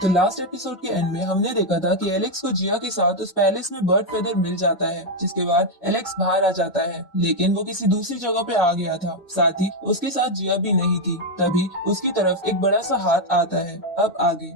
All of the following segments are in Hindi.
तो लास्ट एपिसोड के एंड में हमने देखा था कि एलेक्स को जिया के साथ उस पैलेस में बर्ड फेदर मिल जाता है, जिसके बाद एलेक्स बाहर आ जाता है, लेकिन वो किसी दूसरी जगह पे आ गया था। साथ ही उसके साथ जिया भी नहीं थी। तभी उसकी तरफ एक बड़ा सा हाथ आता है। अब आगे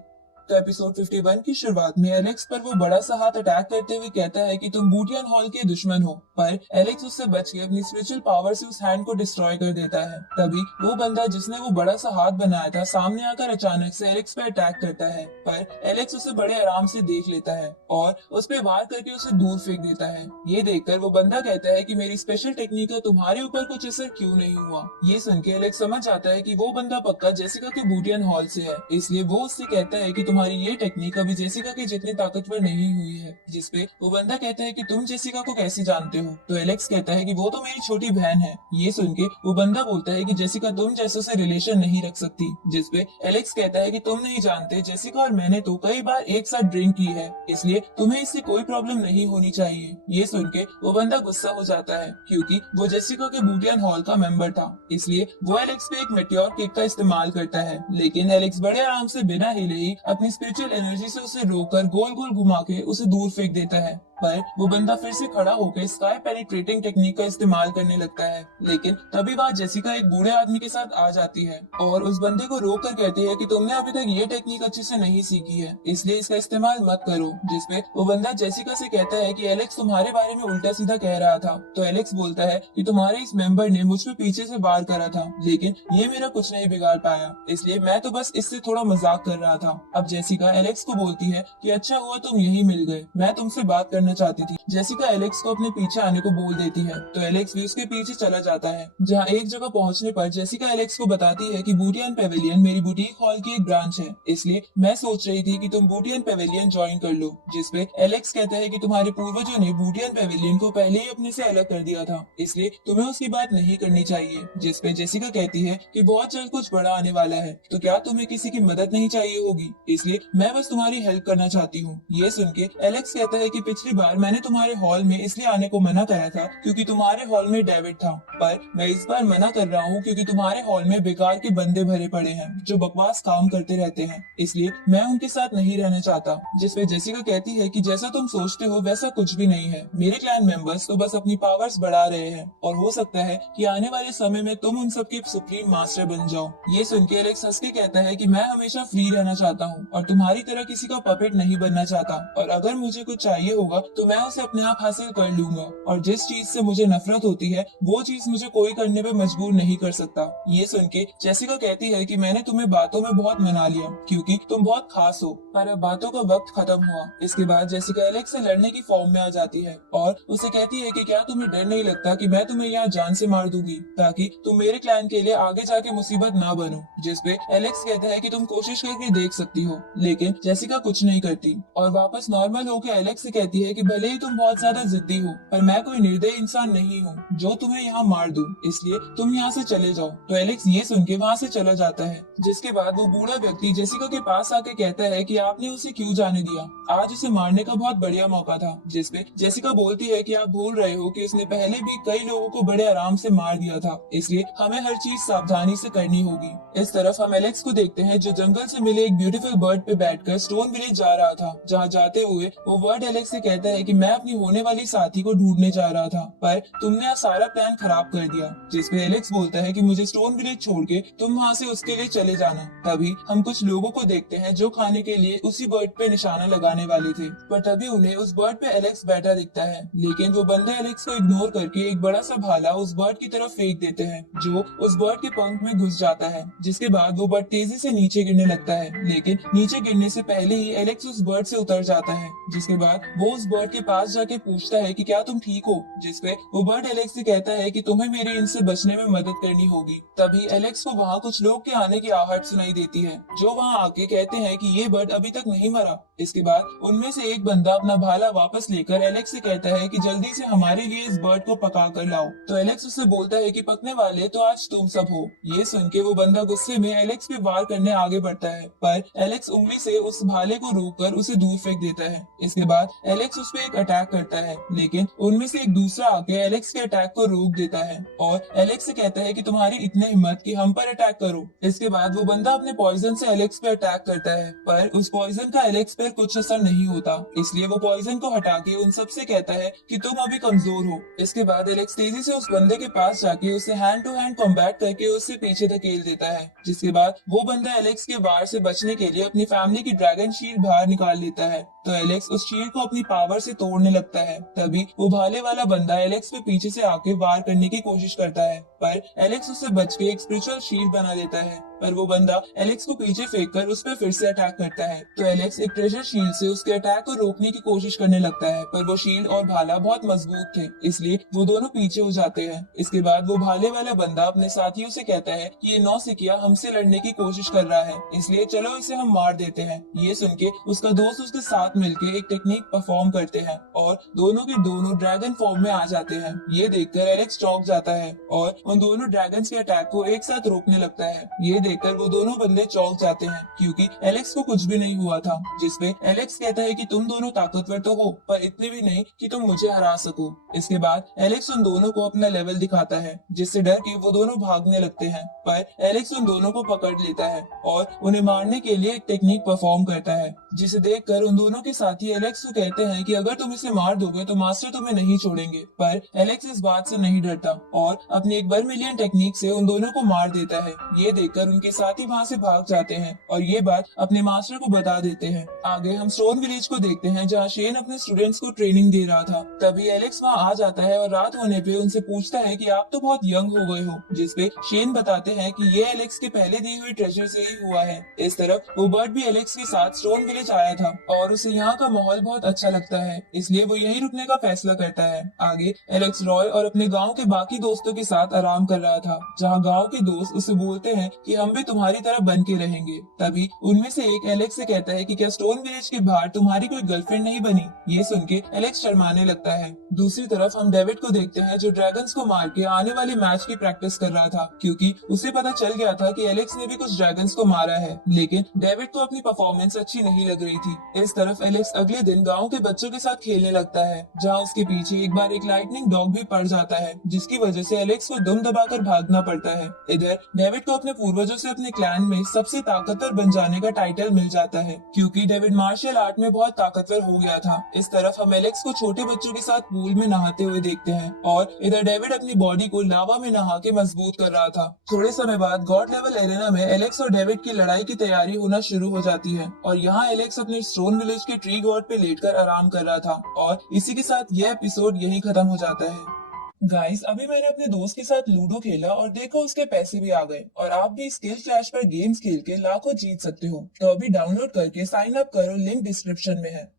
तो एपिसोड 51 की शुरुआत में एलेक्स पर वो बड़ा सा हाथ अटैक करते हुए कहता है कि तुम बूटियन हॉल के दुश्मन हो, पर एलेक्स उससे बच के अपनी स्पिरिचुअल पावर से उस हैंड को डिस्ट्रॉय कर देता है। तभी वो बंदा जिसने वो बड़ा सा हाथ बनाया था सामने आकर अचानक से एलेक्स पे अटैक करता है, पर एलेक्स उसे बड़े आराम से देख लेता है और उस पे वार करके उसे दूर फेंक देता है। ये देखकर वो बंदा कहता है कि मेरी स्पेशल टेक्निक का तुम्हारे ऊपर कुछ असर क्यों नहीं हुआ। ये सुन के एलेक्स समझ जाता है कि वो बंदा पक्का जेसिका के बूटियन हॉल से है, इसलिए वो उससे कहता है कि तुम्हारी ये टेक्निक अभी जेसिका के जितनी ताकतवर नहीं हुई है। जिसपे वो बंदा कहता है कि तुम जेसिका को कैसे जानते हो। तो एलेक्स कहता है कि वो तो मेरी छोटी बहन है। ये सुन के वो बंदा बोलता है कि जेसिका तुम जैसों से रिलेशन नहीं रख सकती। जिसपे एलेक्स कहता है कि तुम नहीं जानते, जेसिका और मैंने तो कई बार एक साथ ड्रिंक की है, इसलिए तुम्हें इससे कोई प्रॉब्लम नहीं होनी चाहिए। ये सुन के वो बंदा गुस्सा हो जाता है, क्योंकि वो जेसिका के बूटियन हॉल का मेंबर था, इसलिए वो एलेक्स पे एक मेटियोर किक का इस्तेमाल करता है। लेकिन एलेक्स बड़े आराम से बिना हिले ही अपनी स्पिरिचुअल एनर्जी से उसे रोककर गोल गोल घुमा के उसे दूर फेंक देता है। पर वो बंदा फिर से खड़ा होकर स्काई पेनिट्रेटिंग टेक्निक का इस्तेमाल करने लगता है, लेकिन तभी बात जेसिका एक बूढ़े आदमी के साथ आ जाती है और उस बंदे को रोक कर कहती है कि तुमने अभी तक ये टेक्निक अच्छे से नहीं सीखी है, इसलिए इसका इस्तेमाल मत करो। जिसपे वो बंदा जेसिका से कहता है कि एलेक्स तुम्हारे बारे में उल्टा सीधा कह रहा था। तो एलेक्स बोलता है कि तुम्हारे इस मेंबर ने मुझ पे पीछे से वार करा था, लेकिन ये मेरा कुछ नहीं बिगाड़ पाया, इसलिए मैं तो बस इससे थोड़ा मजाक कर रहा था। अब जेसिका एलेक्स को बोलती है कि अच्छा हुआ तुम यही मिल गए, मैं तुमसे बात करना चाहती थी। जेसिका एलेक्स को अपने पीछे आने को बोल देती है, तो एलेक्स भी उसके पीछे चला जाता है। जहाँ एक जगह पहुँचने पर जेसिका एलेक्स को बताती है कि बूटियन पेविलियन मेरी बुटीक हॉल की एक ब्रांच है, इसलिए मैं सोच रही थी कि तुम बूटियन पेविलियन ज्वाइन कर लो। जिसपे एलेक्स कहता है कि तुम्हारे पूर्वजों ने बूटियन पेविलियन को पहले ही अपने से अलग कर दिया था, इसलिए तुम्हें उसकी बात नहीं करनी चाहिए। जिसपे जेसिका कहती है कि बहुत जल्द कुछ बड़ा आने वाला है, तो क्या तुम्हें किसी की मदद नहीं चाहिए होगी, इसलिए मैं बस तुम्हारी हेल्प करना चाहती हूँ। ये सुन के एलेक्स कहता है कि पिछली बार मैंने तुम्हारे हॉल में इसलिए आने को मना करा था क्योंकि तुम्हारे हॉल में डेविड था, पर मैं इस बार मना कर रहा हूँ क्योंकि तुम्हारे हॉल में बेकार के बंदे भरे पड़े हैं जो बकवास काम करते रहते हैं, इसलिए मैं उनके साथ नहीं रहना चाहता। जिसपे जेसिका कहती है कि जैसा तुम सोचते हो वैसा कुछ भी नहीं है, मेरे क्लैन मेंबर्स तो बस अपनी पावर्स बढ़ा रहे हैं और हो सकता है कि आने वाले समय में तुम उन सबके सुप्रीम मास्टर बन जाओ। ये सुन के एलेक्स हंस के कहता है कि मैं हमेशा फ्री रहना चाहता हूँ और तुम्हारी तरह किसी का पपेट नहीं बनना चाहता, और अगर मुझे कुछ चाहिए होगा तो मैं उसे अपने आप हासिल कर लूंगा, और जिस चीज से मुझे नफरत होती है वो चीज मुझे कोई करने पे मजबूर नहीं कर सकता। ये सुन के जेसिका कहती है कि मैंने तुम्हें बातों में बहुत मना लिया क्योंकि तुम बहुत खास हो, पर अब बातों का वक्त खत्म हुआ। इसके बाद जेसिका एलेक्स से लड़ने की फॉर्म में आ जाती है और उसे कहती है कि क्या तुम्हें डर नहीं लगता कि मैं तुम्हें यहाँ जान से मार दूंगी ताकि तुम मेरे क्लैन के लिए आगे जाके मुसीबत ना बनो। जिसपे एलेक्स कहता है कि तुम कोशिश करके देख सकती हो, लेकिन जेसिका कुछ नहीं करती और वापस नॉर्मल होकर एलेक्स से कहती है कि भले ही तुम बहुत ज्यादा जिद्दी हो, पर मैं कोई निर्दयी इंसान नहीं हूँ जो तुम्हें यहाँ मार दूं, इसलिए तुम यहाँ से चले जाओ। तो एलेक्स ये सुन के वहाँ से चला जाता है। जिसके बाद वो बूढ़ा व्यक्ति जेसिका के पास आके कहता है कि आपने उसे क्यों जाने दिया, आज उसे मारने का बहुत बढ़िया मौका था। जिसपे जेसिका बोलती है कि आप भूल रहे हो कि उसने पहले भी कई लोगों को बड़े आराम से मार दिया था, इसलिए हमें हर चीज सावधानी से करनी होगी। इस तरफ हम एलेक्स को देखते हैं जो जंगल से मिले एक ब्यूटीफुल बर्ड पे बैठकर स्टोन विलेज जा रहा था। जहाँ जाते हुए वो बर्ड एलेक्स से कहता है कि मैं अपनी होने वाली साथी को ढूंढने जा रहा था, पर तुमने आज सारा प्लान खराब कर दिया। जिसपे एलेक्स बोलता है कि मुझे स्टोन विलेज छोड़ के तुम वहाँ से उसके लिए चले जाना। तभी हम कुछ लोगों को देखते हैं जो खाने के लिए उसी बर्ड पे निशाना लगाने वाले थे, पर तभी उन्हें उस बर्ड पे एलेक्स बैठा दिखता है, लेकिन वो बंदे एलेक्स को इग्नोर करके एक बड़ा सा भाला उस बर्ड की तरफ फेंक देते हैं जो उस बर्ड के पंख में घुस जाता है। जिसके बाद वो बर्ड तेजी से नीचे गिरने लगता है, लेकिन नीचे गिरने से पहले ही एलेक्स उस बर्ड से उतर जाता है। जिसके बाद वो उस बर्ड के पास जाके पूछता है कि क्या तुम ठीक हो। जिसपे वो बर्ड एलेक्स से कहता है कि तुम्हें मेरे इनसे बचने में मदद करनी होगी। तभी एलेक्स को वहाँ कुछ लोग के आने की आहट सुनाई देती है जो वहाँ आके कहते हैं कि ये बर्ड अभी तक नहीं मरा। इसके बाद उनमें से एक बंदा अपना भाला वापस लेकर एलेक्स से कहता है कि जल्दी से हमारे लिए इस बर्ड को पका कर लाओ। तो एलेक्स उससे बोलता है कि पकने वाले तो आज तुम सब हो। ये सुन के वो बंदा गुस्से में एलेक्स पे वार करने आगे बढ़ता है, पर एलेक्स उंगली से उस भाले को रोककर उसे दूर फेंक देता है। इसके बाद एलेक्स उस पे एक अटैक करता है, लेकिन उनमें से एक दूसरा आके एलेक्स के अटैक को रोक देता है और एलेक्स से कहता है कि तुम्हारी इतनी हिम्मत कि हम पर अटैक करो। इसके बाद वो बंदा अपने पॉइजन से एलेक्स पे अटैक करता है, पर उस पॉइजन का एलेक्स पर कुछ असर नहीं होता, इसलिए वो पॉइजन को हटा के उन सबसे कहता है कि तुम अभी कमजोर हो। इसके बाद एलेक्स तेजी से उस बंदे के पास जाके उसे हैंड टू हैंड कॉम्बैट करके उससे पीछे धकेल देता है, जिसके बाद वो बंदा एलेक्स के वार से बचने के लिए अपनी फैमिली की ड्रैगन शील्ड बाहर निकाल लेता है। तो एलेक्स उस शील्ड को अपनी पावर से तोड़ने लगता है। तभी वो भाले वाला बंदा एलेक्स पे पीछे से आके वार करने की कोशिश करता है, पर एलेक्स उससे बच के एक स्पिरिचुअल शील्ड बना देता है। पर वो बंदा एलेक्स को पीछे फेंककर उस पर फिर से अटैक करता है। तो एलेक्स एक ट्रेजर शील्ड से उसके अटैक को रोकने की कोशिश करने लगता है, पर वो शील्ड और भाला बहुत मजबूत थे, इसलिए वो दोनों पीछे हो जाते हैं। इसके बाद वो भाले वाला बंदा अपने साथियों से कहता है कि ये नौसिखिया हमसे लड़ने की कोशिश कर रहा है, इसलिए चलो इसे हम मार देते हैं। ये सुन के उसका दोस्त उसके साथ मिलके एक टेक्निक परफॉर्म करते हैं और दोनों के दोनों ड्रैगन फॉर्म में आ जाते हैं। ये देखकर एलेक्स चौंक जाता है और उन दोनों ड्रैगन्स के अटैक को एक साथ रोकने लगता है। ये देखकर वो दोनों बंदे चौंक जाते हैं, क्योंकि एलेक्स को कुछ भी नहीं हुआ था। जिसपे एलेक्स कहता है कि तुम दोनों ताकतवर तो हो, पर इतने भी नहीं कि तुम मुझे हरा सको। इसके बाद एलेक्स उन दोनों को अपना लेवल दिखाता है, जिससे डर के वो दोनों भागने लगते हैं, पर एलेक्स उन दोनों को पकड़ लेता है और उन्हें मारने के लिए एक टेक्निक परफॉर्म करता है, जिसे देखकर उन दोनों के साथी एलेक्स को कहते हैं कि अगर तुम इसे मार दोगे तो मास्टर तुम्हें नहीं छोड़ेंगे। पर एलेक्स इस बात से नहीं डरता और अपनी एक बर्मिलियन टेक्निक से उन दोनों को मार देता है। ये देखकर उनके साथी वहाँ से भाग जाते हैं और ये बात अपने मास्टर को बता देते हैं। आगे हम स्टोन विलेज को देखते हैं, जहाँ शेन अपने स्टूडेंट्स को ट्रेनिंग दे रहा था। तभी एलेक्स वहाँ आ जाता है और रात होने पे उनसे पूछता है कि आप तो बहुत यंग हो गए हो, जिसपे शेन बताते हैं कि ये एलेक्स के पहले दी हुई ट्रेजर से ही हुआ है। इस तरफ वो बर्ड भी एलेक्स के साथ स्टोन विलेज आया था और उसे यहाँ का माहौल बहुत अच्छा लगता है, इसलिए वो यहीं रुकने का फैसला करता है। आगे एलेक्स रॉय और अपने गांव के बाकी दोस्तों के साथ आराम कर रहा था, जहाँ गांव के दोस्त उसे बोलते हैं कि हम भी तुम्हारी तरह बन के रहेंगे। तभी उनमें से एक एलेक्स से कहता है कि क्या स्टोन विलेज के बाहर तुम्हारी कोई गर्लफ्रेंड नहीं बनी। ये सुन के एलेक्स शर्माने लगता है। दूसरी तरफ हम डेविड को देखते हैं, जो ड्रैगन्स को मार के आने वाले मैच की प्रैक्टिस कर रहा था, क्योंकि उसे पता चल गया था कि एलेक्स ने भी कुछ ड्रैगन्स को मारा है, लेकिन डेविड को अपनी परफॉर्मेंस अच्छी नहीं लग रही थी। इस तरफ एलेक्स अगले दिन गाँव के बच्चों के साथ खेलने लगता है, जहाँ उसके पीछे एक बार एक लाइटनिंग डॉग भी पड़ जाता है, जिसकी वजह से एलेक्स को दम दबाकर भागना पड़ता है। इधर डेविड को अपने पूर्वजों से अपने क्लैन में सबसे ताकतवर बन जाने का टाइटल मिल जाता है, क्योंकि डेविड मार्शल आर्ट में बहुत ताकतवर हो गया था। इस तरफ हम एलेक्स को छोटे बच्चों के साथ पूल में नहाते हुए देखते हैं और इधर डेविड अपनी बॉडी को लावा में नहा के मजबूत कर रहा था। थोड़े समय बाद गॉड लेवल एरेना में एलेक्स और डेविड की लड़ाई की तैयारी होना शुरू हो जाती है और यहाँ एलेक्स अपने स्टोन विलेज के ट्री गॉड पे लेटकर आराम कर रहा था और इसी के साथ यह एपिसोड यहीं खत्म हो जाता है। गाइस, अभी मैंने अपने दोस्त के साथ लूडो खेला और देखो उसके पैसे भी आ गए और आप भी स्किल क्लैश पर गेम्स खेल के लाखों जीत सकते हो। तो अभी डाउनलोड करके साइन अप करो, लिंक डिस्क्रिप्शन में है।